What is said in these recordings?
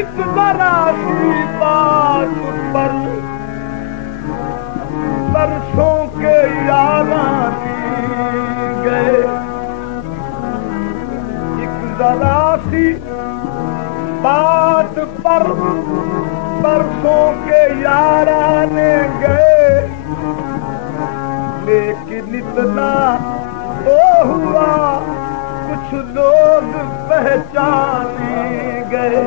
एक जरा सी बात पर बरसों के यारां गए, एक जरा सी बात पर बरसों के यारां गए, लेकिन इतना तो हुआ कुछ लोग पहचाने गए।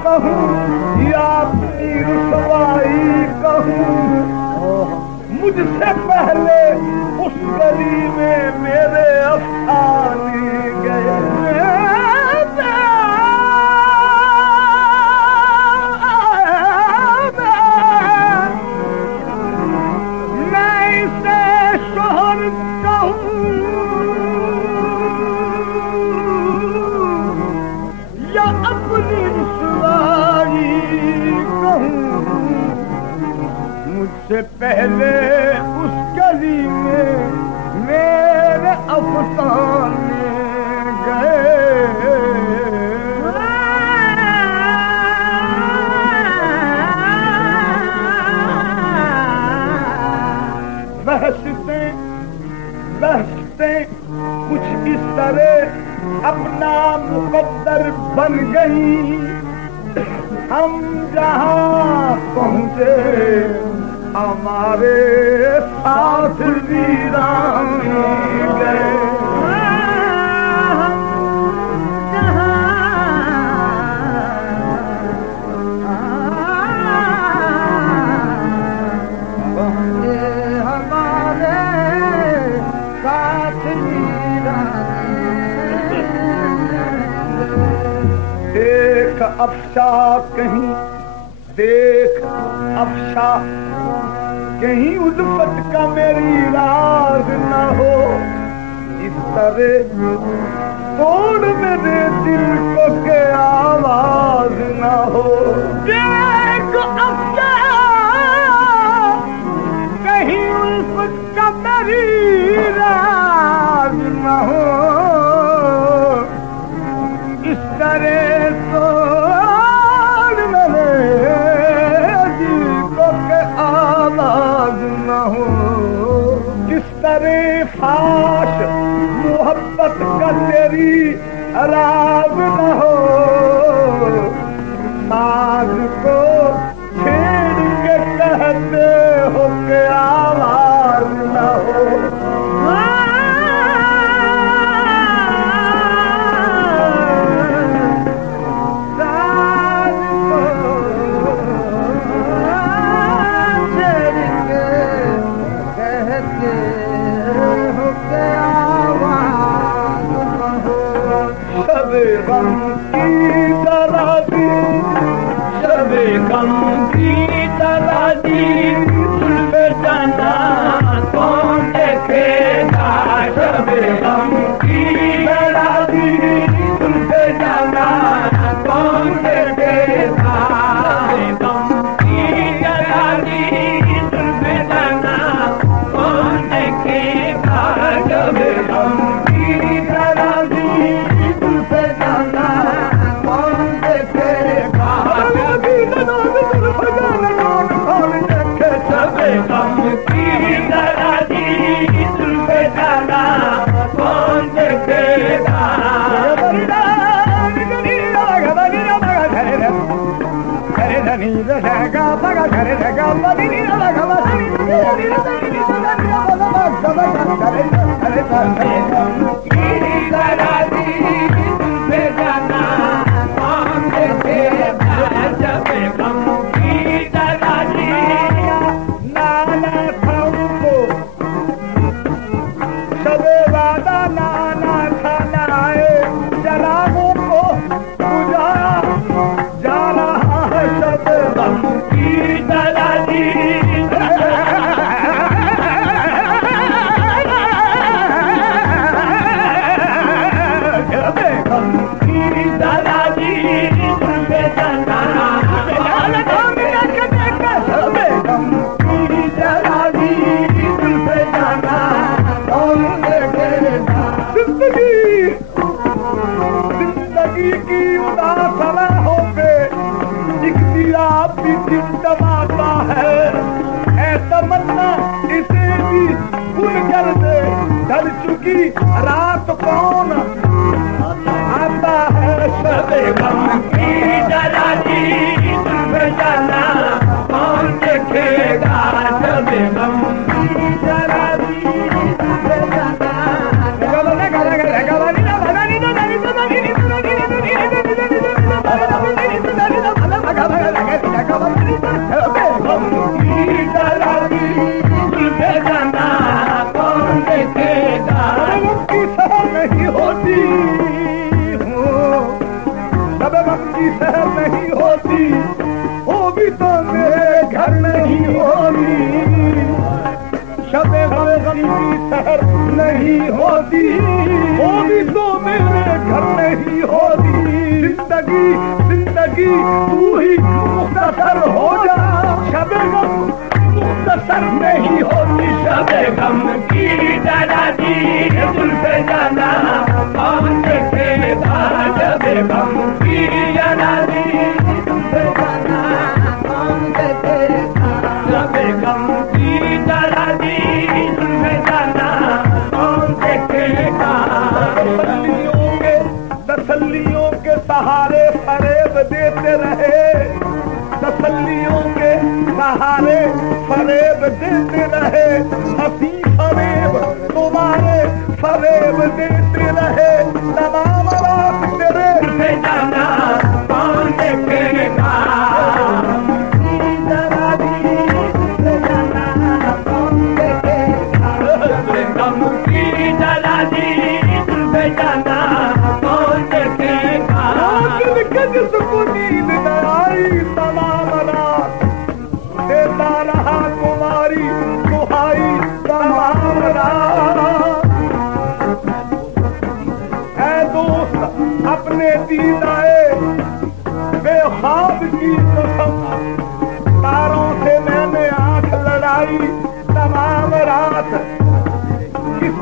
कहूँ या अपनी रुसवाई कहूँ, मुझसे पहले उस गली में मेरे अफसाने गए। मैं इसे शोहरत कहूँ या अपनी मुझसे पहले उस गली में मेरे अफसाने गए। बहसते कुछ इस तरह अपना मुकद्दर बन गई। हम जहाँ पहुँचे हमारे साथ वीरान गए। देख अफशा कहीं, देख अफशा कहीं उल्फत का मेरी राज न हो, इस तरह तोड़ मेरे दिल को के आवाज न हो। देख अफशा कहीं उल्फत का मेरी राज न हो, इस तरह फाश मोहब्बत का तेरी राज न हो, साज को छेड़ के कहते हो के आवाज न हो। सबे वादा ना जिंदगी की उदास राहों पे एक दिया भी टिमटमाता है। ऐ तमन्ना इसे भी गुल कर दे, ढल चुकी रात कौन आता है। सबे गम की जलाली तुम जाना कौन देखेगा। सबे गम की जलाली तुम जाना। सहर नहीं होती, वो भी तो मेरे घर नहीं होती। शबे गम की सहर नहीं होती, वो भी तो मेरे घर नहीं होती। जिंदगी जिंदगी तू ही मुख्तसर हो जा, शबे गम मुख्तसर नहीं होती। शबे गम की जलाली जुल्फ़े जाना कौन देखेगा। शबे गम की जलाली जुल्फ़े जाना कौन देखेगा। शबे गम की जलाली जुल्फ़े जाना कौन देखेगा। तसल्लियों के सहारे फरेब देते रहे, तसल्लियों के सहारे फरेब देते रहे। हंसी फरेब तुम्हारे फरेब देते रहे। तमाम रात तेरे से जाना कौन देखेगा। गम की जलाली तुझे जाना कौन देखेगा। जिसको नींद न आई तमाम रात देता रहा तुम्हारी दुहाई तमाम रात। ऐ दोस्त अपने दीदाए बेख्वाब की कसम, तारों से मैंने आंख लड़ाई तमाम रात।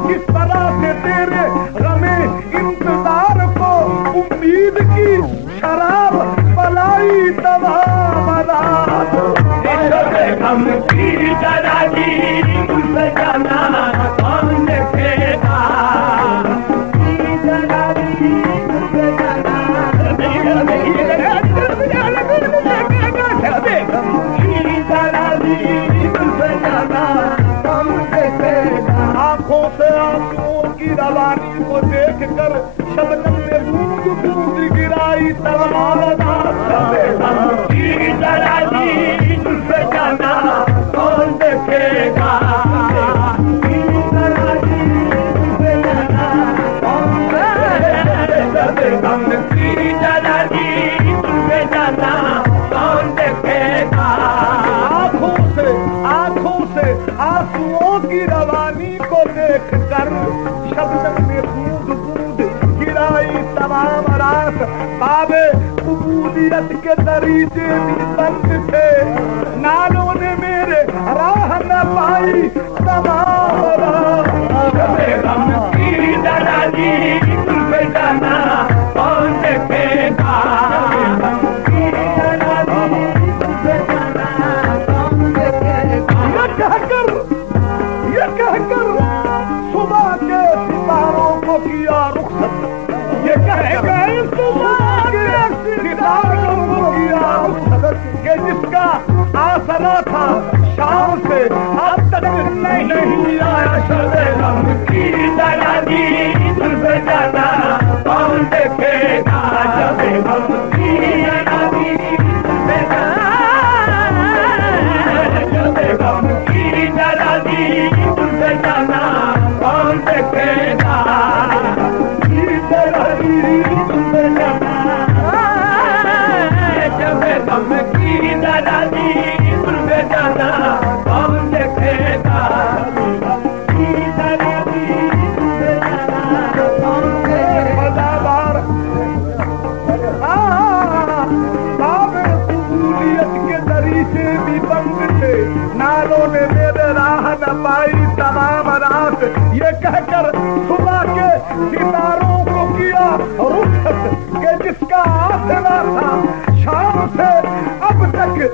किस तरह से तेरे गमे इंतजार को उम्मीद की शराब पलाई तमाम रात। गम की जलाली तुझे जाना कौन देखेगा। आंखों से आंसुओं की रवानी को देख कर शबनम ने बूंद बूंद गिराई तमाम रात। की जलाली तुझे जाना कौन देखेगा। गम की जलाली तुझे जाना कौन देखेगा। आंखों से आंसुओं की रवानी को देख कर शबनम ने बूंद बूंद गिराई तमाम रात। बाबे उबूदियत के दरीचे भी बंद थे, नालों ने मेरे राह न पाई तमाम रात। गम की जलाली तुझे जाना कौन देखेगा। ये कहकर सुबह के सितारों को किया रुखसत। ये कहकर सुबह के सितारों को किया रुखसत कि जिसका आसरा था शाम से अब तक नहीं आया। शबे गम की जलाली तुझे जाना कौन देखेगा। शबे गम की जलाली तुझे जाना। शबे गम की जलाली तुझे जाना कौन देखेगा। जलाली तुझे जाना। शबे गम की जलाली तुझे जाना कौन देखेगा। नालों ने मेरे राह न पाई तमाम रात। ये कहकर सुबह के सितारों को किया रुखसत कि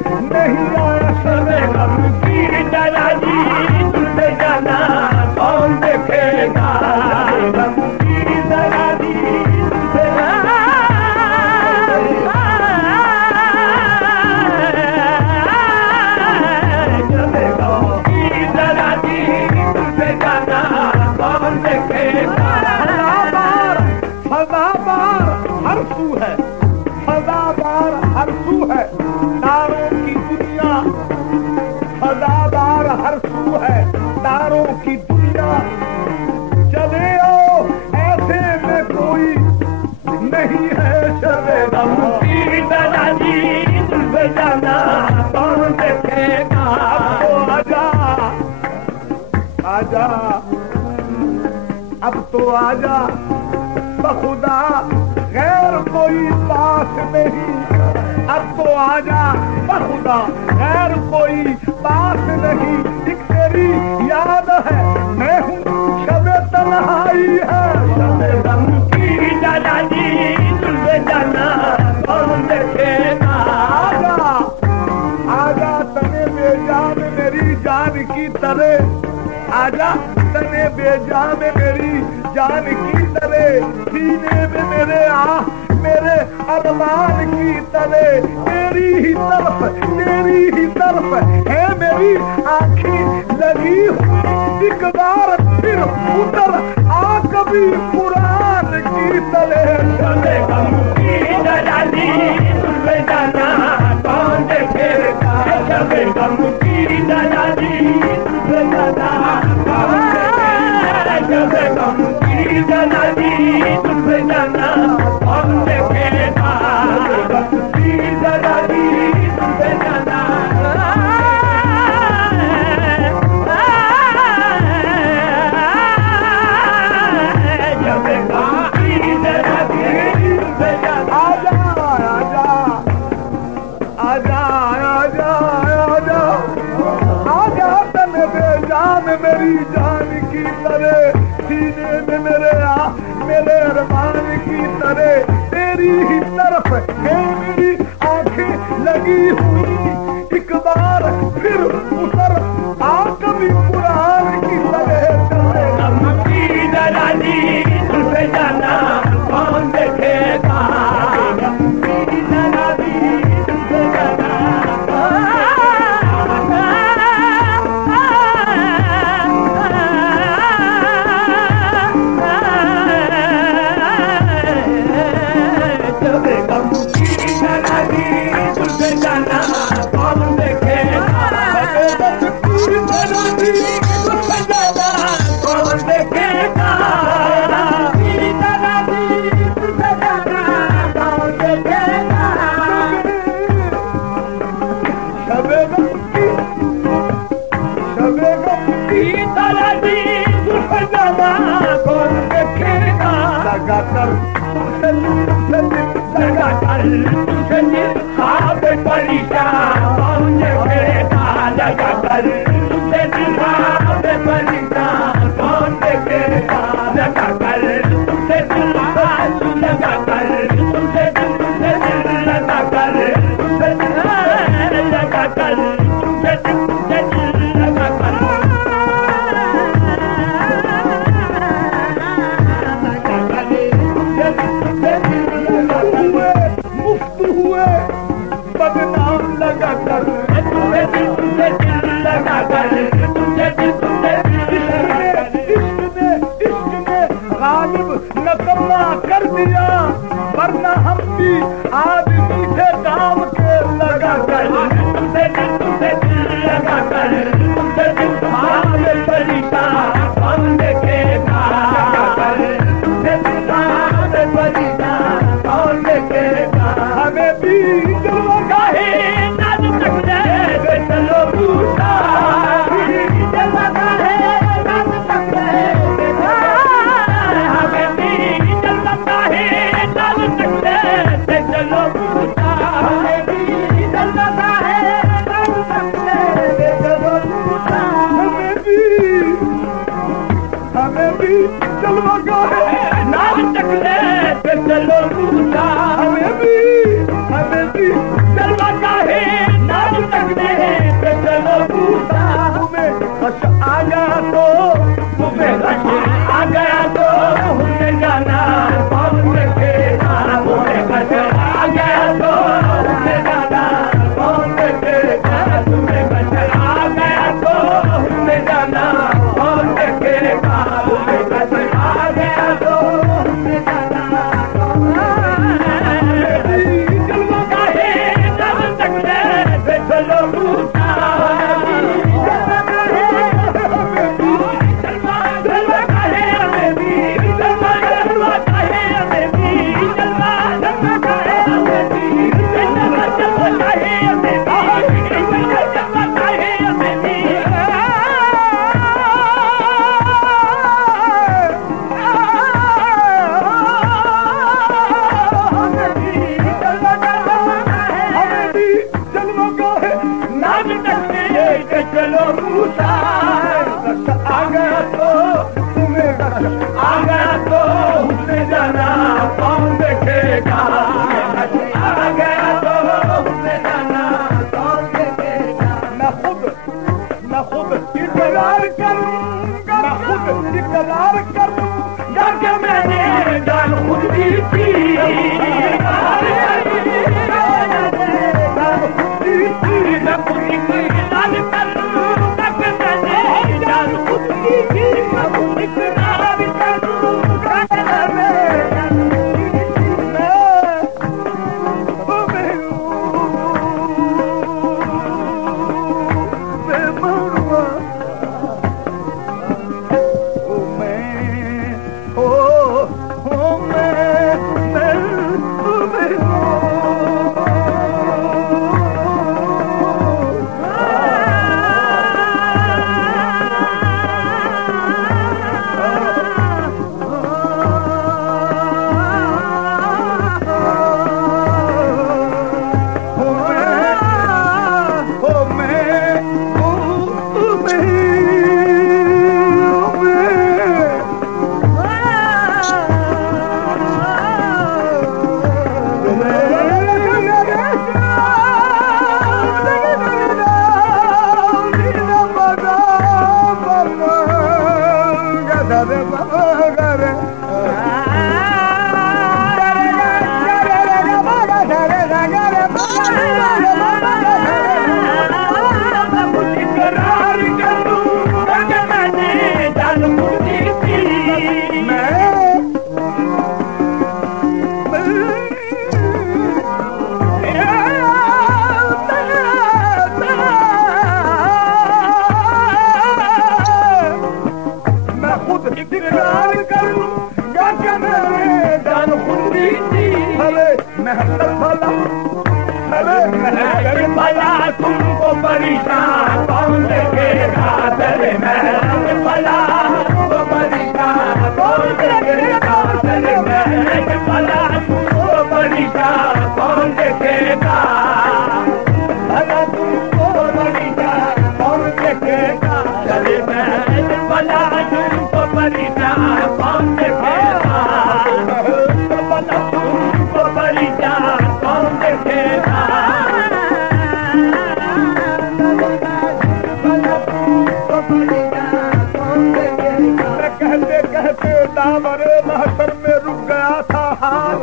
नहीं आया शबे गम की दादाजी तुझसे जाना कौन देखेगा गम की दादाजी तुझसे शबे गम की दादाजी तुझसे जाना कौन देखेगा सदाबार हरसू है सदाबार हरसू है तारों की दुनिया सदाबार हरसू है तारों की दुनिया चले आओ ऐसे में कोई नहीं है शबे गम की दादाजी तुझसे जाना कौन देखेगा अब तो आजा आजा अब तो आजा बखुदा गैर कोई पास नहीं अब तो आजा बखुदा गैर कोई पास नहीं एक तेरी याद है मैं हूँ शबे तन्हाई है शबे गम की दादाजी तुझसे जाना कौन देखेगा आजा आजा तने बेजान मेरी जान की तरह आजा तने बेजान मेरी जान की तरह सीने में मेरे मेरे अरमान की तरह तेरी ही तरफ है मेरी आँखें लगी हुई एक बार फिर उतर आ कभी कुरान की तरह शबे गम की दादाजी तुझसे जाना कौन देखेगा शबे गम की दादाजी तुझसे जाना शबे गम की दादाजी तुझसे जाना कौन देखेगा गम की दादाजी तुझसे जाना शबे गम की दादाजी तुझसे जाना आजा आजा आजा आजा आजा तने बेजान मेरी जान की तरह सीने में मेरे अरमान की तरह तेरी ही तरफ है मेरी आंखें लगी हुई एक बार फिर उतर आ कभी कुरान की तरह शबे गम की दादाजी तुझसे जाना कौन देखेगा गम की दादाजी तुझसे जाना शबे गम की दादाजी तुझसे जाना कौन देखेगा शबे गम की दादाजी तुझसे जाना कौन देखेगा दादाजी तुझसे जाना कौन देखेगा शबे गम की दादाजी तुझसे जाना कौन देखेगा लगाकर तुझे दिल खाब परेशान कौन देखेगा लगाकर तुझे दिल खाब परेशान कौन देखेगा लगाकर तुझे दिल खाब लगाकर तुझे दिल लगाकर तुझे दिल लगाकर तुझे दिल लगाकर मुफ्त हुए बदनाम लगाकर तुझे दिल लगाकर तुझे इश्क ने गालिब नकम्मा कर दिया वरना हम भी आदमी थे काम के लगाकर तुझे दिल लगाकर तुझे दिल खाब परेशान कौन देखेगा तुझे दिल खाब परेशान कौन देखेगा हमें भी जलवा गाहे नाज तक दे चलो पूछा जलवा गाहे नाज तक दे हमें भी जलवा गाहे नाज तक दे चलो पूछा हमें भी जलवा गाहे नाज तक दे चलो पूछा हमें भी जलवा गाहे नाज तक दे चलो पूछा हमें भी जलवा गाहे नाज गया तो उन्हें जाना कौन देखेगा तुम्हें बचा आ गया तो उन्हें जाना कौन देखेगा तुम्हें बचा आ गया तो उन्हें जाना कौन देखेगा तुम्हें बचा आ गया तो उन्हें जाना जन्म का है तब तक ले चलो रूठा चलो रूठा आ गया तो तुम्हें आ गया तो उसने जाना कौन देखेगा आ गया तो उसने जाना कौन देखेगा मैं खुद इकरार करूंगा मैं खुद इकरार करूंगा कि मैंने जान खुद दी थी तुमको परेशान कौन देखेगा तेरे महल भला तुमको परेशान कौन देखेगा तेरे महल भला तुमको परेशान कौन देखेगा भला तुमको परेशान कौन देखेगा तेरे महल भला तुमको परेशान कौन देखेगा भला तुमको परेशान कौन देखेगा दावरे महशर में रुक गया था हाल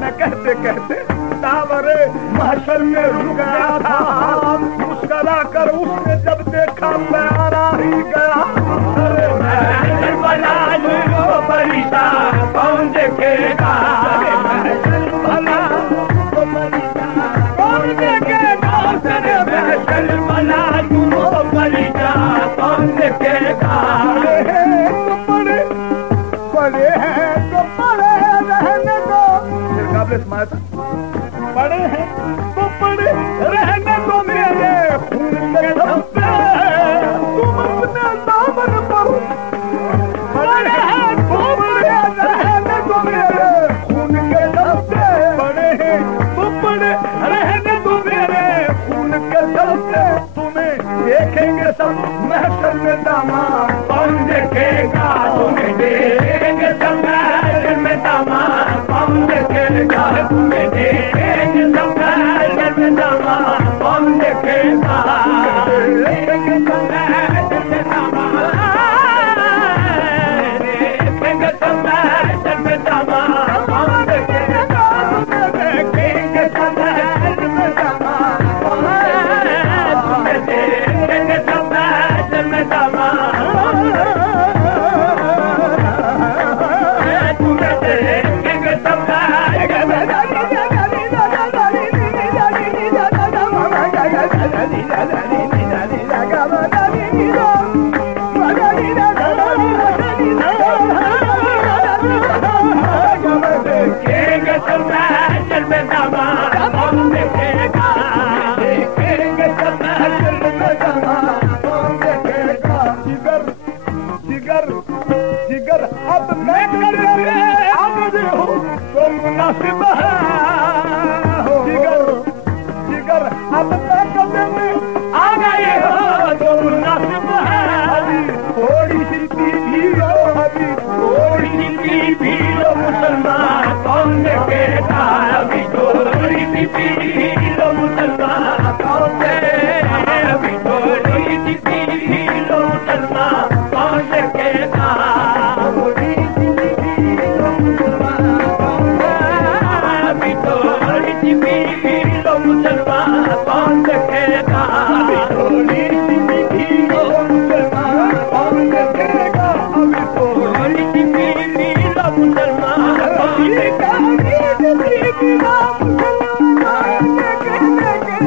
मैं कहते कहते दावरे महशर में रुक गया था हाल मुस्कुरा कर उसने जब देखा मैं आ ही गया अरे मैं भला तुमको परेशान कौन देखेगा भला कौन देखेगा तेरे महशर भला तुमको परेशान कौन देखेगा बड़े हैं तो बड़े रहने दो बड़े हैं तो बड़े रहने दो मेरे खून के धब्बे तुम अपने दामन पर बड़े हैं तो बड़े रहने दो मेरे खून के धब्बे बड़े हैं तो बड़े रहने दो मेरे खून के धब्बे तुम्हें देखेंगे सब महशर में दामाद कौन देखेगा तुम्हें देखेंगे सब महशर में दामाद कौन देखेगा तुम्हें महफिल में दामाद कौन देखेगा देखेंगे सब महफिल में दामाद कौन देखेगा जिगर जिगर जिगर अब मैं करने आगे हूँ तो मुनासिब है जिगर जिगर अब मैं करने आ गए हो तो मुनासिब है अभी थोड़ी सी भी लो अभी थोड़ी सी भी लो मुसलमान कौन देखेगा अभी थोड़ी सी भी लो मुसलमान कौन देखेगा अभी थोड़ी सी भी लो मुसलमान कौन देखेगा थोड़ी सी भी लो मुसलमान कौन देखेगा अभी थोड़ी सी भी लो मुसलमान कौन देखेगा अभी थोड़ी सी भी लो मुसलमान कौन देखेगा अभी थोड़ी सी भी लो मुसलमान कौन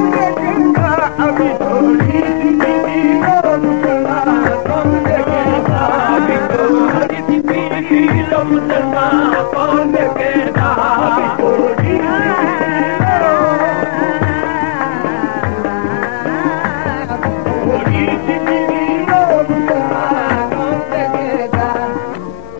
देखेगा अभी थोड़ी सी भी लो मुसलमान कौन देखेगा अभी थोड़ी सी भी लो मुसलमान कौन देखेगा